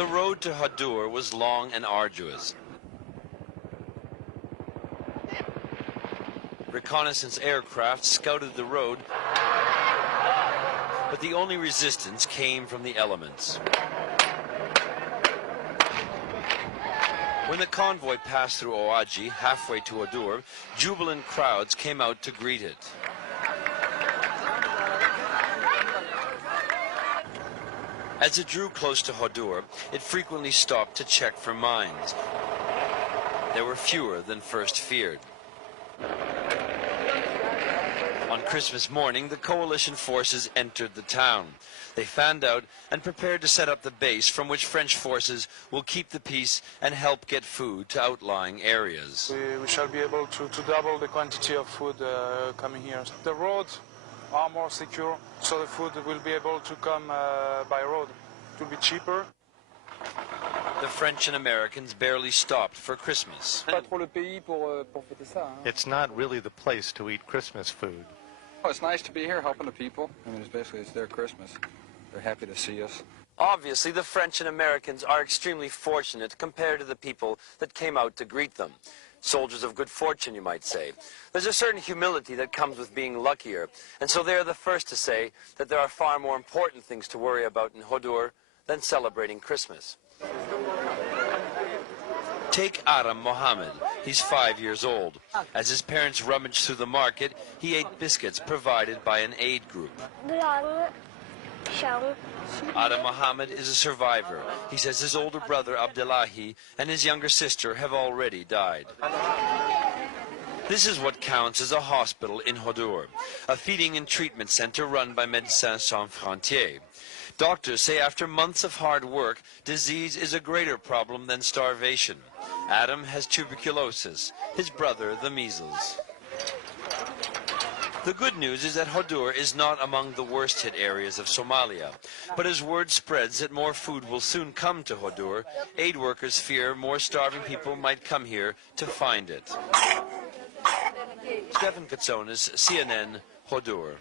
The road to Hodur was long and arduous. Reconnaissance aircraft scouted the road, but the only resistance came from the elements. When the convoy passed through Oaji, halfway to Hodur, jubilant crowds came out to greet it. As it drew close to Hodur, it frequently stopped to check for mines. There were fewer than first feared. On Christmas morning, the coalition forces entered the town. They fanned out and prepared to set up the base from which French forces will keep the peace and help get food to outlying areas. We shall be able to double the quantity of food coming here. The roads are more secure, so the food will be able to come by road. It will be cheaper. The French and Americans barely stopped for Christmas. It's not really the place to eat Christmas food. Well, it's nice to be here helping the people. I mean, it's their Christmas. They're happy to see us. Obviously, the French and Americans are extremely fortunate compared to the people that came out to greet them. Soldiers of good fortune, you might say. There's a certain humility that comes with being luckier, and so they're the first to say that there are far more important things to worry about in Hodur than celebrating Christmas. Take Adam Mohammed. He's 5 years old. As his parents rummaged through the market, he ate biscuits provided by an aid group. Adam Mohammed is a survivor. He says his older brother Abdullahi and his younger sister have already died. This is what counts as a hospital in Hodur, a feeding and treatment center run by Médecins Sans Frontières. Doctors say after months of hard work, disease is a greater problem than starvation. Adam has tuberculosis, his brother the measles. The good news is that Hodur is not among the worst hit areas of Somalia. But as word spreads that more food will soon come to Hodur, aid workers fear more starving people might come here to find it. Stefan Katsonis, CNN, Hodur.